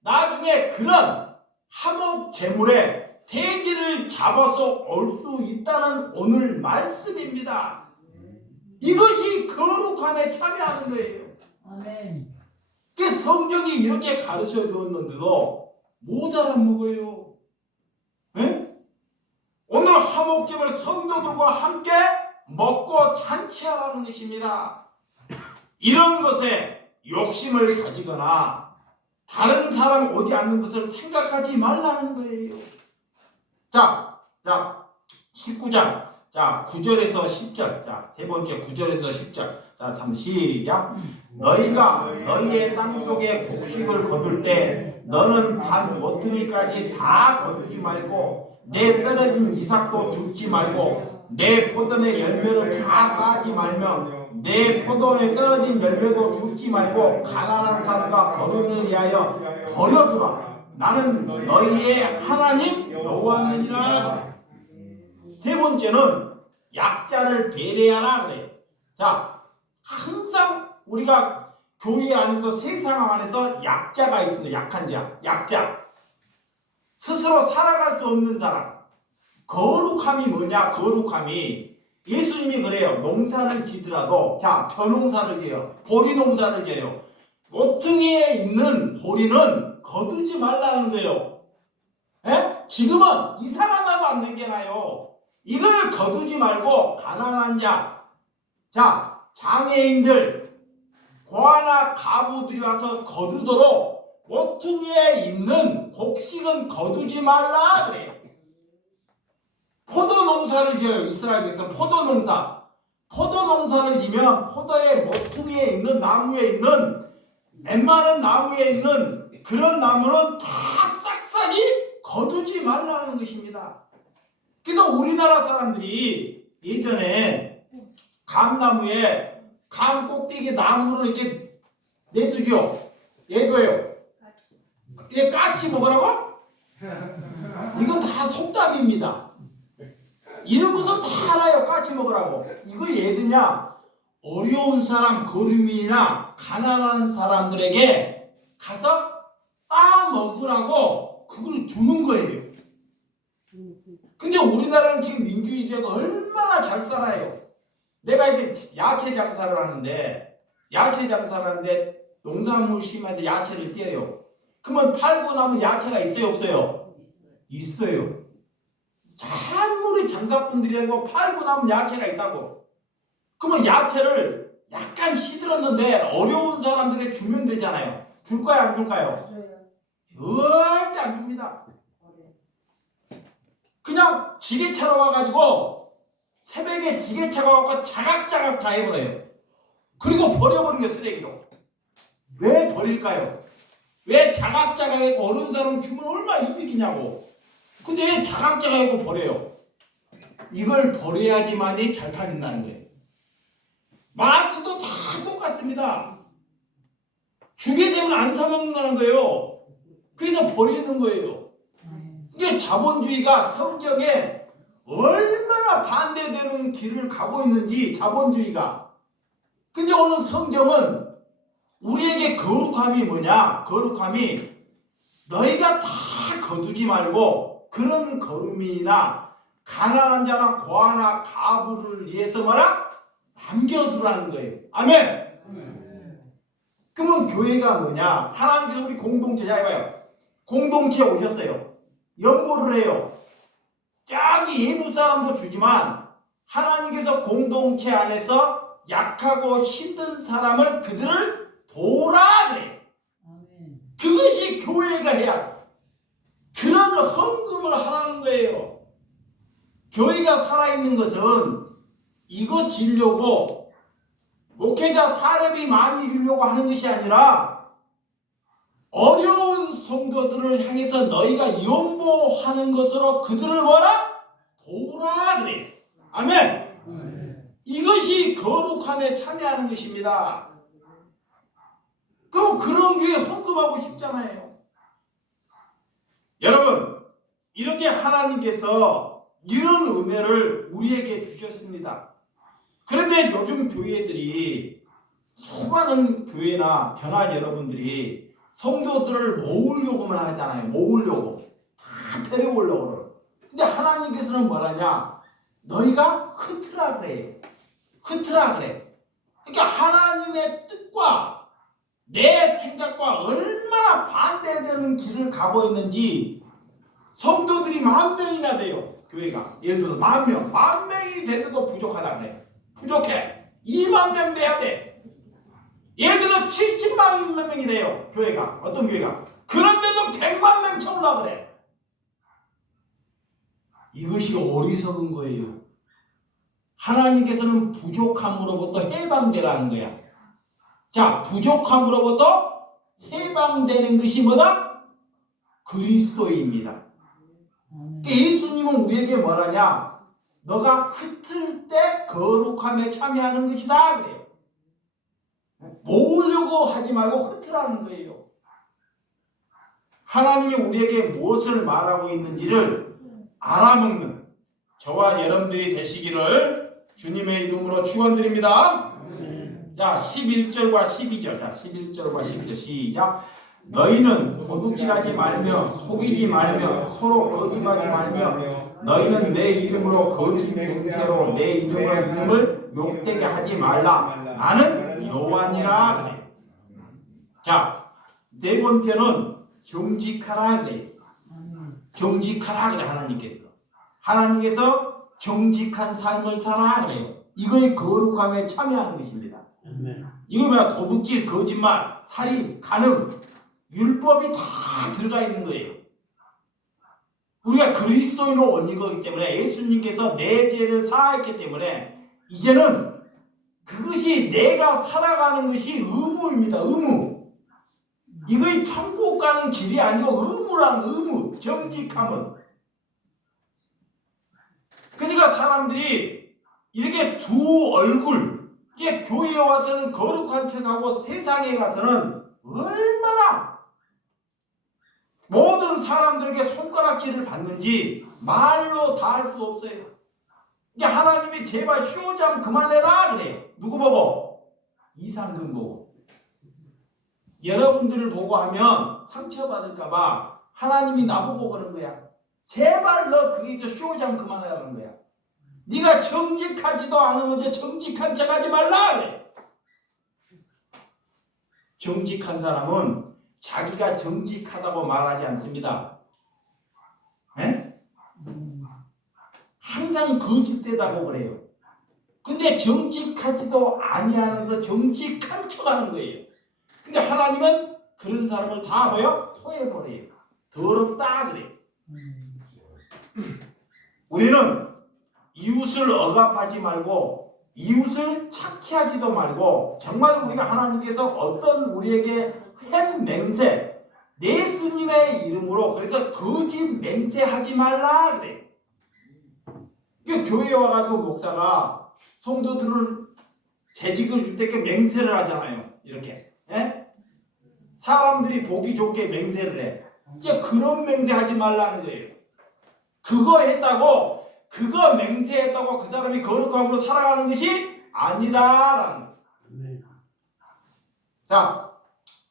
나중에 그런 하목 제물에 돼지를 잡아서 올 수 있다는 오늘 말씀입니다. 이것이 거룩함에 참여하는 거예요. 아멘. 그 성경이 이렇게 가르쳐 주었는데도 못 알아먹어요. 네? 오늘 하목제물 성도들과 함께 먹고 잔치하라는 것입니다. 이런 것에 욕심을 가지거나 다른 사람 오지 않는 것을 생각하지 말라는 거예요. 자, 19장, 자, 9절에서 10절, 자, 세 번째 9절에서 10절, 자, 참 시작. 너희가 너희의 땅 속에 곡식을 거둘 때 너는 반 모퉁이까지 다 거두지 말고 내 떨어진 이삭도 줍지 말고 내 포도의 열매를 다 따지 말며 내 포도원에 떨어진 열매도 줍지 말고 가난한 사람과 거룩을 위하여 버려두라. 나는 너희의 하나님 여호와니라. 세 번째는 약자를 배려하라 그래요. 자, 항상 우리가 교회 안에서 세상 안에서 약자가 있습니다. 약한 자, 약자. 스스로 살아갈 수 없는 사람. 거룩함이 뭐냐? 거룩함이 예수님이 그래요. 농사를 지더라도 자, 벼농사를 지어요. 보리 농사를 지어요. 모퉁이에 있는 보리는 거두지 말라는 거예요. 에? 지금은 이상한 나도 안 남겨놔요. 이걸 거두지 말고 가난한 자, 자, 장애인들, 고아나 가부들이 와서 거두도록 모퉁이에 있는 곡식은 거두지 말라 그래요. 포도 농사를 지어요. 이스라엘 백성 포도 농사. 포도 농사를 지면 포도의 모퉁이에 있는 나무에 있는 웬만한 나무에 있는 그런 나무는 다 싹싹이 거두지 말라는 것입니다. 그래서 우리나라 사람들이 예전에 감나무에 감 꼭대기 나무를 이렇게 내두죠. 내둬요. 얘 까치 먹으라고? 이건 다 속담입니다. 이런 것은 다 알아요. 까치 먹으라고. 이거 얘들냐? 어려운 사람, 거류민이나 가난한 사람들에게 가서 따 먹으라고 그걸 두는 거예요. 근데 우리나라는 지금 민주주의가 얼마나 잘 살아요. 내가 이제 야채 장사를 하는데 농산물 심해서 야채를 띄어요. 그러면 팔고 나면 야채가 있어요, 없어요? 있어요. 아무리 장사꾼들이라고 팔고 나면 야채가 있다고. 그러면 야채를 약간 시들었는데 어려운 사람들에게 주면 되잖아요. 줄까요, 안 줄까요? 절대 안 줍니다. 그냥 지게차로 와가지고 새벽에 지게차가 와서 자각자각 다 해버려요. 그리고 버려버린 게 쓰레기로. 왜 버릴까요? 왜 자각자각하게 어려운 사람 주면 얼마나 이득이냐고. 근데 자각자각하고 버려요. 이걸 버려야지만이 잘 팔린다는 거예요. 마트도 다 똑같습니다. 주게 되면 안 사먹는다는 거예요. 그래서 버리는 거예요. 이게 자본주의가 성경에 얼마나 반대되는 길을 가고 있는지 자본주의가. 근데 오늘 성경은 우리에게 거룩함이 뭐냐? 거룩함이 너희가 다 거두지 말고 그런 거름이나 가난한 자나 고아나 가부를 위해서 뭐라? 남겨두라는 거예요. 아멘. 그러면 교회가 뭐냐? 하나님께서 우리 공동체 잘 봐요. 공동체에 오셨어요. 연보를 해요. 저기 예부 사람도 주지만 하나님께서 공동체 안에서 약하고 힘든 사람을 그들을 도우라 그래. 그것이 교회가 해야 그런 헌금을 하라는 거예요. 교회가 살아있는 것은 이거 지려고 목회자 사례비 많이 주려고 하는 것이 아니라 어려운 성도들을 향해서 너희가 연보하는 것으로 그들을 뭐라? 도우라 그래. 아멘. 이것이 거룩함에 참여하는 것입니다. 그럼 그런 교회 헌금하고 싶잖아요. 여러분, 이렇게 하나님께서 이런 은혜를 우리에게 주셨습니다. 그런데 요즘 교회들이 수많은 교회나 견학 여러분들이 성도들을 모으려고만 하잖아요. 모으려고. 다 데려오려고 그래요. 근데 하나님께서는 뭐라냐? 너희가 흩으라 그래요. 흩으라 그래. 그러니까 하나님의 뜻과 내 생각과 얼마나 반대되는 길을 가고 있는지 성도들이 10,000명이나 돼요. 교회가. 예를 들어서 10,000명. 10,000명이 되는 거 부족하다 그래. 부족해. 20,000명 돼야 돼. 예를 들어 70만 명이 돼요. 교회가. 어떤 교회가. 그런데도 100만 명 채우려고 그래. 이것이 어리석은 거예요. 하나님께서는 부족함으로부터 해방되라는 거야. 자, 부족함으로부터 해방되는 것이 뭐다? 그리스도입니다. 예수님은 우리에게 뭐라냐? 너가 흩을 때 거룩함에 참여하는 것이다 그래요. 모으려고 하지 말고 흩으라는 거예요. 하나님이 우리에게 무엇을 말하고 있는지를 알아먹는 저와 여러분들이 되시기를 주님의 이름으로 축원드립니다. 자, 11절과 12절. 자, 11절과 12절 시작. 너희는 도둑질하지 말며 속이지 말며 서로 거짓하지 말며 너희는 내 이름으로 거짓 맹세로 내 이름을 욕되게 하지 말라. 나는 여호와니라 그래. 자, 네 번째는 정직하라 그래. 정직하라 그래. 하나님께서 정직한 삶을 살아 그래요. 이거의 거룩함에 참여하는 것입니다. 이거 뭐야? 도둑질, 거짓말, 살인, 간음, 율법이 다 들어가 있는 거예요. 우리가 그리스도인으로 온 이거기 때문에 예수님께서 내 죄를 사했기 때문에 이제는 그것이 내가 살아가는 것이 의무입니다. 의무. 이거의 천국 가는 길이 아니고 의무란 의무. 정직함은. 그러니까 사람들이 이렇게 두 얼굴, 이게 교회에 와서는 거룩한 척하고 세상에 가서는 얼마나 모든 사람들에게 손가락질을 받는지 말로 다 할 수 없어요. 이게 하나님이 제발 쇼장 그만해라 그래요. 누구 보고? 이상금 보고. 여러분들을 보고 하면 상처받을까봐 하나님이 나보고 그런 거야. 제발 너 그게 쇼장 그만하라는 거야. 네가 정직하지도 않으면 이제 정직한 척하지 말라 그래. 정직한 사람은 자기가 정직하다고 말하지 않습니다. 에? 항상 거짓되다고 그래요. 근데 정직하지도 아니하면서 정직한 척하는 거예요. 근데 하나님은 그런 사람을 다 뭐요? 토해버려요. 더럽다 그래. 우리는 이웃을 억압하지 말고 이웃을 착취하지도 말고 정말 우리가 하나님께서 어떤 우리에게 햄 맹세 예수님의 이름으로 그래서 거짓 맹세하지 말라 그래. 이 교회에 와가지고 목사가 성도들을 재직을 줄 때 맹세를 하잖아요. 이렇게 에? 사람들이 보기 좋게 맹세를 해. 이제 그런 맹세하지 말라는 거예요. 그거 했다고, 그거 맹세했다고 그 사람이 거룩함으로 살아가는 것이 아니다라는 거예요. 자,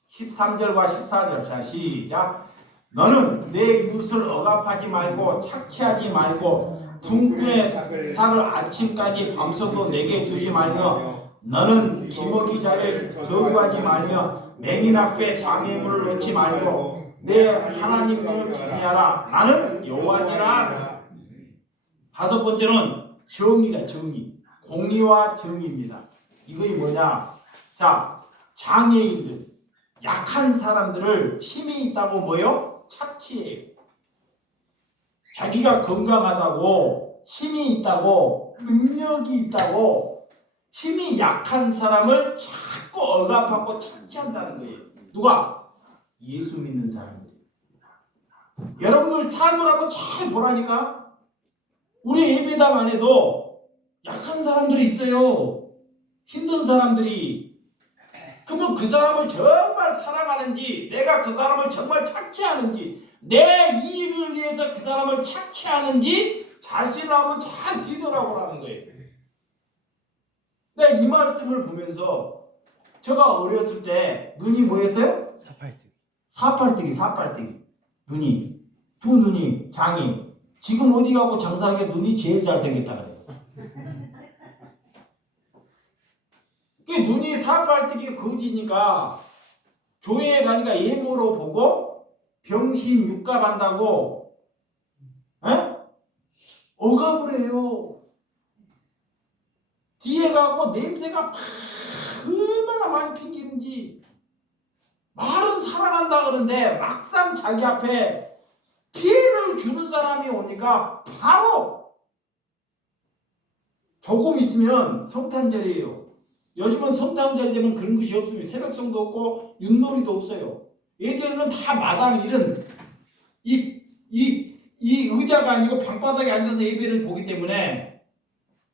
13절과 14절. 자, 시작. 너는 내 이웃을 억압하지 말고 착취하지 말고 분꾼의 삭을 아침까지 밤새도 내게 주지 말며 너는 기먹이 자를 저주하지 말며 맹인 앞에 장애물을 놓지 말고 내 하나님을 경외하라. 나는 여호와니라. 다섯 번째는 정의가 정의. 공의와 정의입니다. 이것이 뭐냐? 자, 장애인들, 약한 사람들을 힘이 있다고 뭐요? 착취해요. 자기가 건강하다고, 힘이 있다고, 능력이 있다고, 힘이 약한 사람을 자꾸 억압하고 착취한다는 거예요. 누가? 예수 믿는 사람들이. 여러분들 삶을 한번 잘 보라니까. 우리 예배당 안에도 약한 사람들이 있어요. 힘든 사람들이. 그러면 그 사람을 정말 사랑하는지, 내가 그 사람을 정말 착취하는지, 내 이익을 위해서 그 사람을 착취하는지 자신을 한번 잘 뒤돌아보라는 거예요. 근데 이 말씀을 보면서 제가 어렸을 때 눈이 뭐였어요? 사팔뜨기. 눈이. 두 눈이 장이. 지금 어디 가고 장사하게 눈이 제일 잘생겼다 그래요. 눈이 사팔뜨기 거지니까 교회에 가니까 예모로 보고 병신 육갑한다고 억압을 해요. 뒤에 가고 냄새가 얼마나 많이 핑기는지. 말은 사랑한다 그러는데 막상 자기 앞에 피해를 주는 사람이 오니까 바로 조금 있으면 성탄절이에요. 요즘은 성탄절 되면 그런 것이 없습니다. 새벽성도 없고 윷놀이도 없어요. 예전에는 다 마당 이런 이 의자가 아니고 방바닥에 앉아서 예배를 보기 때문에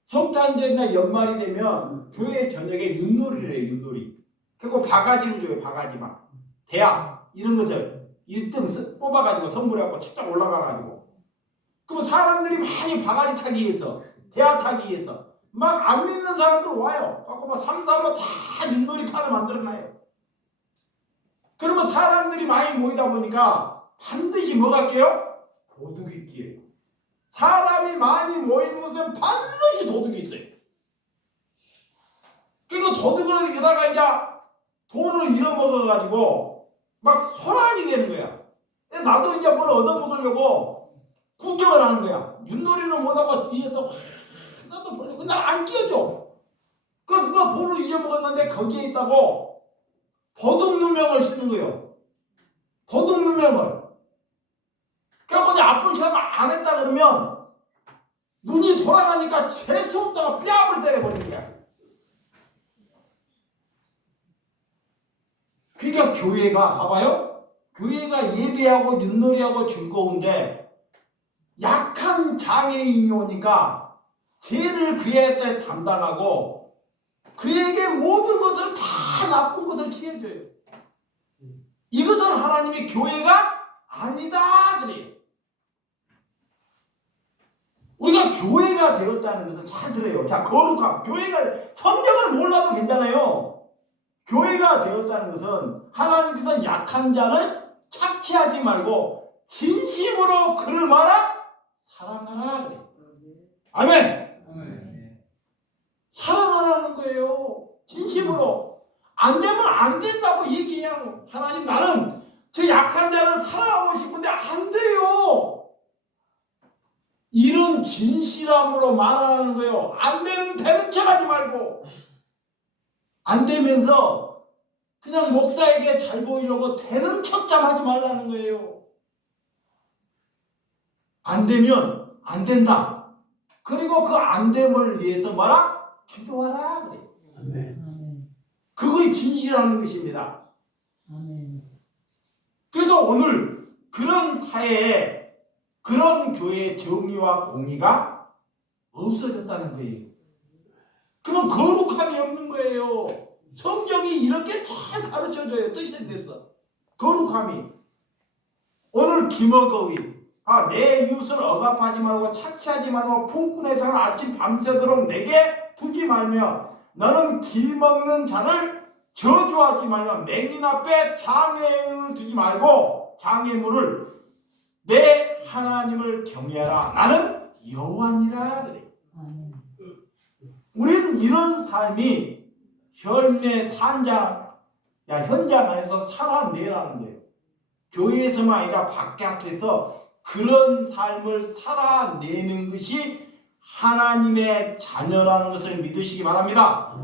성탄절이나 연말이 되면 교회 저녁에 윷놀이를 해요. 윷놀이. 그리고 바가지를 줘요. 바가지만. 대학 이런 것을 1등 뽑아가지고 선물해갖고 책장 올라가가지고. 그럼 사람들이 많이 바가지 타기 위해서, 대학 타기 위해서 막 안 믿는 사람들 와요. 갖고 막 3, 4로 다 윷놀이판을 만들어놔요. 그러면 사람들이 많이 모이다 보니까 반드시 뭐가 깨요? 도둑이 끼어요. 사람이 많이 모이는 곳은 반드시 도둑이 있어요. 그리고 도둑을 게다가 이제 돈을 잃어먹어가지고 막 소란이 되는 거야. 나도 이제 뭘 얻어먹으려고 구경을 하는 거야. 윷놀이를 못하고 뒤에서 나도 보려고. 나 안 끼워줘. 그 누가 돈을 잊어먹었는데 거기에 있다고 도둑 누명을 쓰는 거예요. 도둑 누명을. 그러니까 이제 앞을 제가 안 했다 그러면 눈이 돌아가니까 재수 없다가 뺨을 때려버리는 거야. 그러니까 교회가 봐봐요. 교회가 예배하고 윷놀이하고 즐거운데 약한 장애인이 오니까 죄를 그에게 담당하고 그에게 모든 것을 다 나쁜 것을 취해줘요. 이것은 하나님의 교회가 아니다 그래요. 우리가 교회가 되었다는 것은 잘 들어요. 자, 거룩함. 교회가 성경을 몰라도 괜찮아요. 교회가 되었다는 것은 하나님께서 약한 자를 착취하지 말고 진심으로 그를 사랑하라 그래요. 아멘. 사랑하라는 거예요. 진심으로. 안 되면 안 된다고 얘기해요. 하나님, 나는 저 약한 자를 사랑하고 싶은데 안 돼요. 이런 진실함으로 말하는 거예요. 안 되면 되는 척 하지 말고. 안 되면서 그냥 목사에게 잘 보이려고 되는 척 좀 하지 말라는 거예요. 안 되면 안 된다. 그리고 그 안 됨을 위해서 기도하라 그래요. 그거의 진실하는 것입니다. 그래서 오늘 그런 사회에 그런 교회의 정의와 공의가 없어졌다는 거예요. 그러면 거룩함이 없는 거예요. 성경이 이렇게 잘 가르쳐줘요. 뜻이 돼서 거룩함이. 오늘 김어거위 내 이웃을 억압하지 말고 착취하지 말고 품꾼의 상을 아침 밤새도록 내게 두지 말며 너는 기 먹는 자를 저주하지 말며 맹인 앞에 장애물을 두지 말고 장애물을 내 하나님을 경외하라. 나는 여호와니라 그래. 우리는 이런 삶이 현내 현장 안에서 살아내라는 거예요. 교회에서만 아니라 바깥에서 그런 삶을 살아내는 것이 하나님의 자녀라는 것을 믿으시기 바랍니다.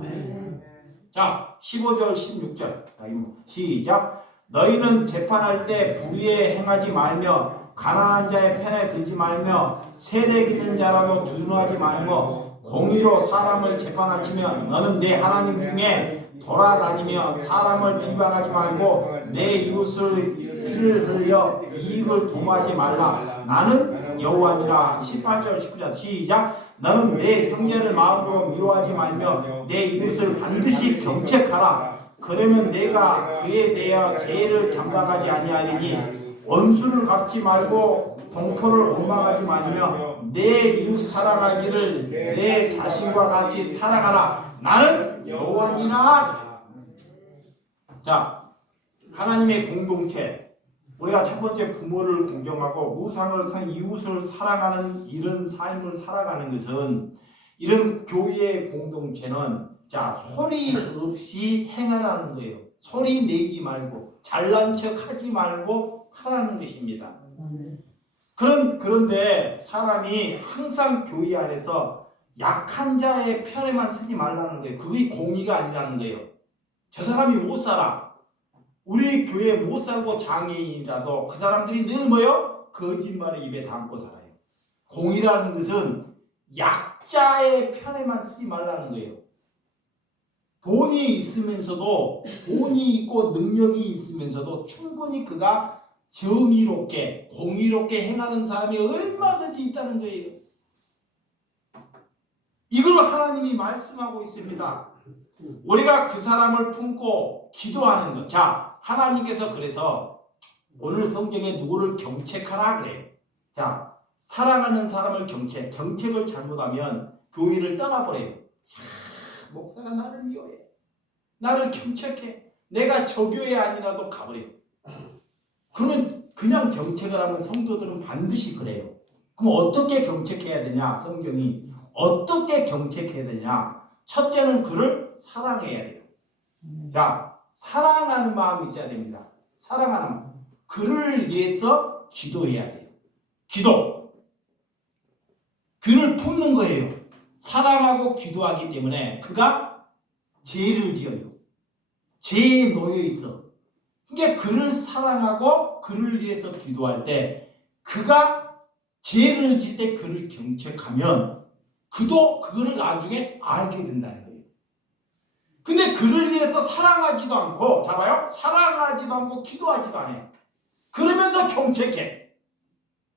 자, 15절 16절 시작. 너희는 재판할 때 불의에 행하지 말며 가난한 자의 편에 들지 말며 세력 있는 자라도 두둔하지 말며 공의로 사람을 재판하시면 너는 내 하나님 중에 돌아다니며 사람을 비방하지 말고 내 이웃을 피를 흘려 이익을 도모하지 말라. 나는 여호와니라. 18절 19절 시작. 너는 내 형제를 마음으로 미워하지 말며 내 이웃을 반드시 경책하라. 그러면 내가 그에 대하여 죄를 감당하지 아니하리니 원수를 갚지 말고 동포를 원망하지 말며 내 이웃 사랑하기를 내 자신과 같이 사랑하라. 나는 여호와니라. 자, 하나님의 공동체. 우리가 첫 번째 부모를 공경하고 우상을 산 이웃을 사랑하는 이런 삶을 살아가는 것은 이런 교회의 공동체는 자, 소리 없이 행하라는 거예요. 소리 내지 말고 잘난 척 하지 말고 하라는 것입니다. 그런데 사람이 항상 교회 안에서 약한 자의 편에만 서지 말라는 거예요. 그게 공의가 아니라는 거예요. 저 사람이 못 살아. 우리 교회에 못 살고 장애인이라도 그 사람들이 늘 뭐요? 거짓말을 입에 담고 살아요. 공의라는 것은 약자의 편에만 서지 말라는 거예요. 돈이 있으면서도 돈이 있고 능력이 있으면서도 충분히 그가 정의롭게 공의롭게 행하는 사람이 얼마든지 있다는 거예요. 이걸 하나님이 말씀하고 있습니다. 우리가 그 사람을 품고 기도하는 것. 자, 하나님께서 그래서 오늘 성경에 누구를 경책하라 그래요. 자, 사랑하는 사람을 경책을 잘못하면 교회를 떠나버려요. 목사가 나를 미워해. 나를 경책해. 내가 저 교회 아니라도 가버려요. 그러면 그냥 경책을 하면 성도들은 반드시 그래요. 그럼 어떻게 경책해야 되냐? 성경이 어떻게 경책해야 되냐? 첫째는 그를 사랑해야 돼요. 자, 사랑하는 마음이 있어야 됩니다. 사랑하는 마음. 그를 위해서 기도해야 돼요. 기도. 그를 품는 거예요. 사랑하고 기도하기 때문에 그가 죄를 지어요. 죄에 놓여 있어. 그러니까 그를 사랑하고 그를 위해서 기도할 때 그가 죄를 지을 때 그를 경책하면 그도 그거를 나중에 알게 된다는 거예요. 근데 그를 위해서 사랑하지도 않고 잡아요? 사랑하지도 않고 기도하지도 않아요. 그러면서 경책해.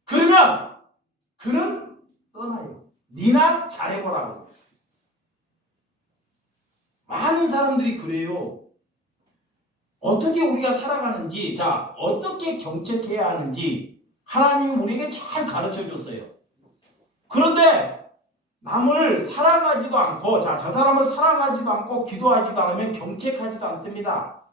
그러면 그는 떠나요. 니나 잘해보라고. 많은 사람들이 그래요. 어떻게 우리가 살아가는지, 자, 어떻게 경책해야 하는지 하나님이 우리에게 잘 가르쳐 줬어요. 그런데 남을 사랑하지도 않고, 자, 저 사람을 사랑하지도 않고 기도하지도 않으면 경책하지도 않습니다.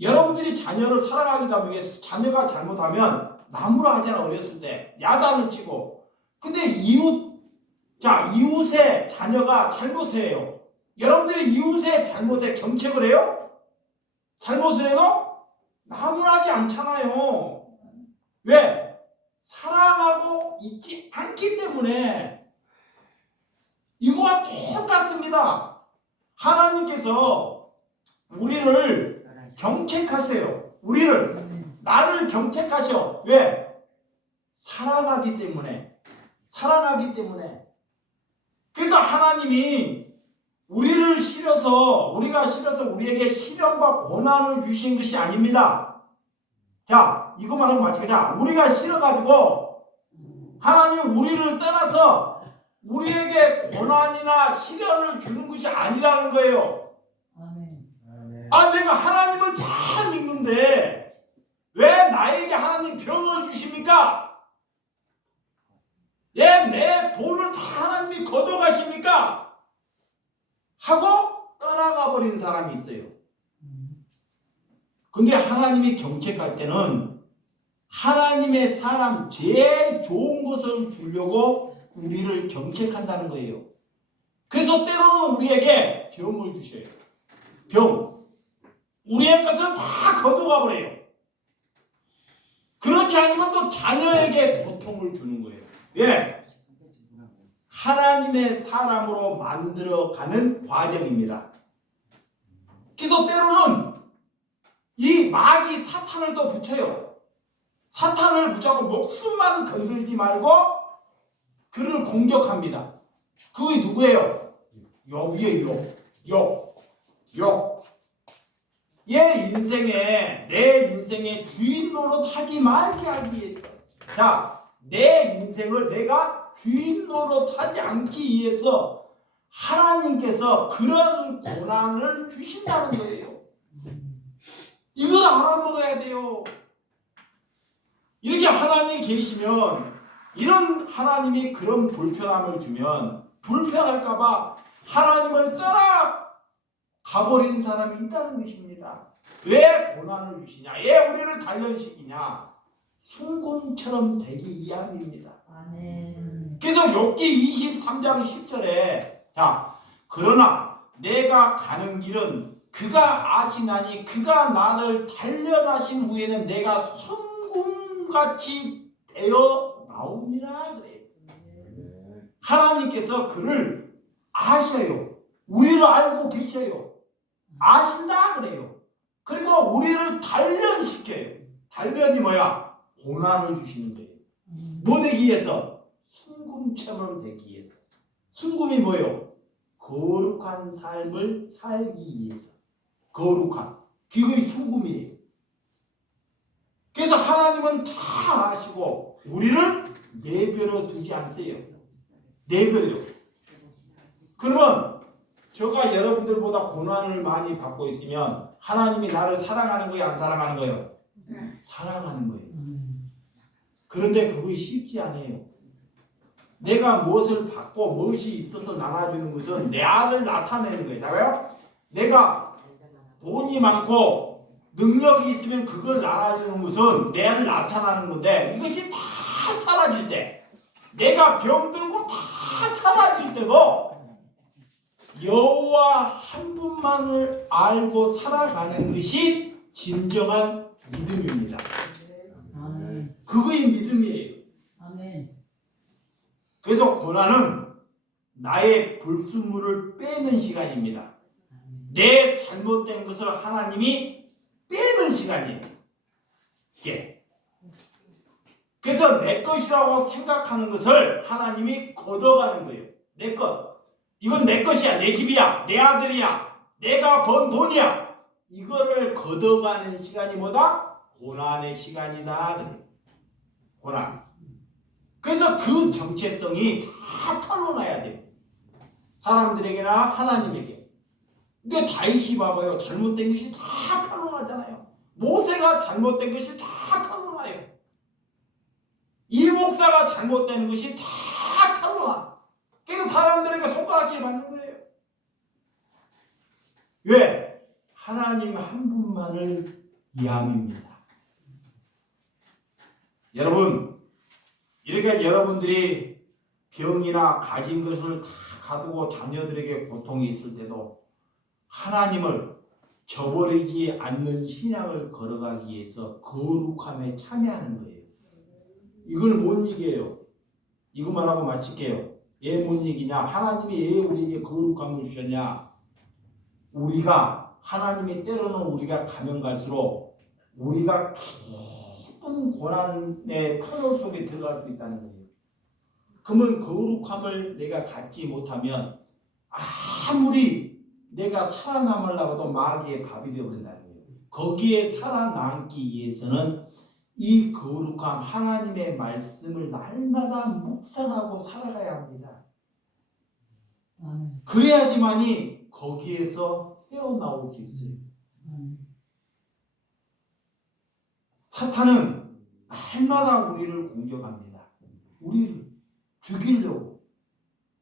여러분들이 자녀를 사랑하기도 하면 자녀가 잘못하면 나무라 하잖아. 어렸을 때 야단을 치고. 근데 이웃의 자녀가 잘못을 해요. 여러분들이 이웃의 잘못에 경책을 해요? 잘못을 해도 나무라지 않잖아요. 왜? 사랑하고 있지 않기 때문에. 이거와 똑같습니다. 하나님께서 우리를 경책하세요. 나를 경책하셔. 왜? 사랑하기 때문에. 그래서 하나님이 우리가 싫어서 우리에게 시련과 고난을 주신 것이 아닙니다. 자, 이것만 하고 마치자. 우리가 싫어가지고 하나님은 우리를 떠나서 우리에게 고난이나 시련을 주는 것이 아니라는 거예요. 내가 하나님을 잘 믿는데 왜 나에게 하나님 병을 주십니까? 내 돈을 다 하나님이 걷어가십니까? 하고 떠나가 버린 사람이 있어요. 근데 하나님이 정책할 때는 하나님의 사람 제일 좋은 것을 주려고 우리를 정책한다는 거예요. 그래서 때로는 우리에게 병을 주셔요. 병. 우리의 것을 다 거두가 버려요. 그렇지 않으면 또 자녀에게 고통을 주는 거예요. 왜? 하나님의 사람으로 만들어가는 과정입니다. 그래서 때로는 이 마귀 사탄을 또 붙여요. 사탄을 붙잡고 목숨만 건들지 말고 그를 공격합니다. 그게 누구예요? 욥이에요. 욥. 얘 인생에, 내 인생의 주인 노릇하지 말게 하기 위해서, 자, 내 인생을 내가 주인 노릇하지 않기 위해서 하나님께서 그런 고난을 주신다는 거예요. 이걸 알아먹어야 돼요. 이렇게 하나님이 계시면, 이런 하나님이 그런 불편함을 주면 불편할까봐 하나님을 떠나 가버린 사람이 있다는 것입니다. 왜 고난을 주시냐? 왜 우리를 단련시키냐? 순금처럼 되기 위함입니다. 아멘. 그래서 욥기 23장 10절에, 자, 그러나 내가 가는 길은 그가 아시나니 그가 나를 단련하신 후에는 내가 순금같이 되어 나오니라 그래요. 하나님께서 그를 아셔요. 우리를 알고 계셔요. 아신다 그래요. 그리고 우리를 단련시켜요. 단련이 뭐야? 고난을 주시는 거예요. 뭐 되기 위해서? 순금처럼 되기 위해서. 순금이 뭐예요? 거룩한 삶을 살기 위해서. 거룩한. 그게 순금이에요. 그래서 하나님은 다 아시고 우리를 내버려 두지 않으세요. 내버려요. 그러면 제가 여러분들보다 고난을 많이 받고 있으면 하나님이 나를 사랑하는 거예요? 안 사랑하는 거예요? 사랑하는 거예요. 그런데 그것이 쉽지 않아요. 내가 무엇을 받고 무엇이 있어서 나눠주는 것은 내 아들 나타내는 거예요. 자봐요? 내가 돈이 많고 능력이 있으면 그걸 나눠주는 것은 내 아들 나타나는 건데, 이것이 다 사라질 때, 내가 병들고 다 사라질 때도 여호와 한 분만을 알고 살아가는 것이 진정한 믿음입니다. 아멘. 그거의 믿음이에요. 아멘. 그래서 고난은 나의 불순물을 빼는 시간입니다. 내 잘못된 것을 하나님이 빼는 시간이에요. 이게. 그래서 내 것이라고 생각하는 것을 하나님이 걷어가는 거예요. 내 것. 이건 내 것이야. 내 집이야. 내 아들이야. 내가 번 돈이야. 이거를 걷어가는 시간이 뭐다? 고난의 시간이다. 그래요. 고난. 그래서 그 정체성이 다 털어놔야 돼요. 사람들에게나 하나님에게. 근데 다윗이 봐봐요. 잘못된 것이 다 털어나잖아요. 모세가 잘못된 것이 다 털어놔요. 이 목사가 잘못되는 것이 다 털어놔. 그래서 사람들에게 손가락질 받는 거예요. 왜? 하나님 한 분만을 위함입니다. 여러분, 이렇게 여러분들이 병이나 가진 것을 다 가두고 자녀들에게 고통이 있을 때도 하나님을 저버리지 않는 신앙을 걸어가기 위해서 거룩함에 참여하는 거예요. 이걸 못 이겨요. 이것만 하고 마칠게요. 왜 못 이기냐? 하나님이 왜 우리에게 거룩함을 주셨냐? 우리가, 하나님이 때로는 우리가 가면 갈수록 우리가 깊은 고난의 터널 속에 들어갈 수 있다는 거예요. 그러면 거룩함을 내가 갖지 못하면 아무리 내가 살아남으려고도 마귀의 밥이 되어버린다는 거예요. 거기에 살아남기 위해서는 이 거룩함, 하나님의 말씀을 날마다 묵상하고 살아가야 합니다. 그래야지만이 거기에서 헤어나올 수 있어요. 사탄은 날마다 우리를 공격합니다. 우리를 죽이려고.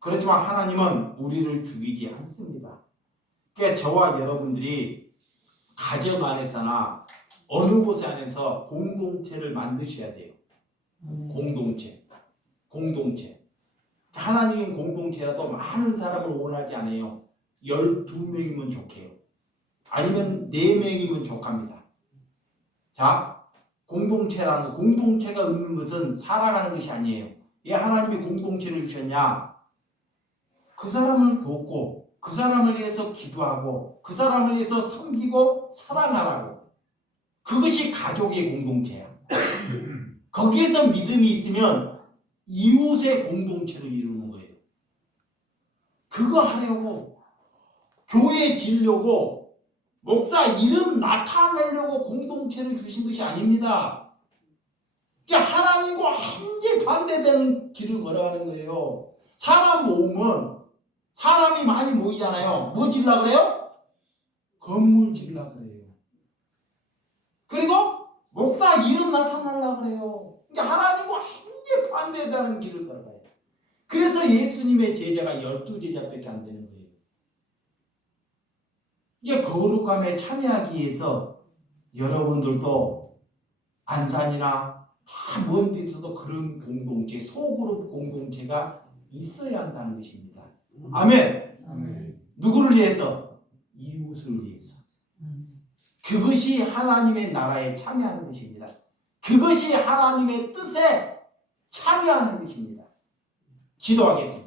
그렇지만 하나님은 우리를 죽이지 않습니다. 그러니까 저와 여러분들이 가정 안에서나 어느 곳 안에서 공동체를 만드셔야 돼요. 공동체. 하나님은 공동체라도 많은 사람을 원하지 않아요. 12명이면 좋게요. 아니면 4명이면 좋답니다. 자, 공동체가 없는 것은 살아가는 것이 아니에요. 왜 하나님이 공동체를 주셨냐? 그 사람을 돕고 그 사람을 위해서 기도하고 그 사람을 위해서 섬기고 사랑하라고. 그것이 가족의 공동체야. 거기에서 믿음이 있으면 이웃의 공동체를 이루는 거예요. 그거 하려고 교회 지으려고 목사 이름 나타내려고 공동체를 주신 것이 아닙니다. 그러니까 하나님과 완전히 반대되는 길을 걸어가는 거예요. 사람 모으면 사람이 많이 모이잖아요. 뭐 지으려고 그래요? 건물 지으려고 그래요. 그리고 목사 이름 나타내려고 그래요. 그러니까 하나님과 완전히 반대되는 길을 걸어가요. 그래서 예수님의 제자가 12제자밖에 안 되는 거예요. 이제 거룩함에 참여하기 위해서 여러분들도 안산이나 다 먼 데서도 그런 공동체, 소그룹 공동체가 있어야 한다는 것입니다. 아멘. 아멘. 누구를 위해서? 이웃을 위해서. 그것이 하나님의 나라에 참여하는 것입니다. 그것이 하나님의 뜻에 참여하는 것입니다. 기도하겠습니다.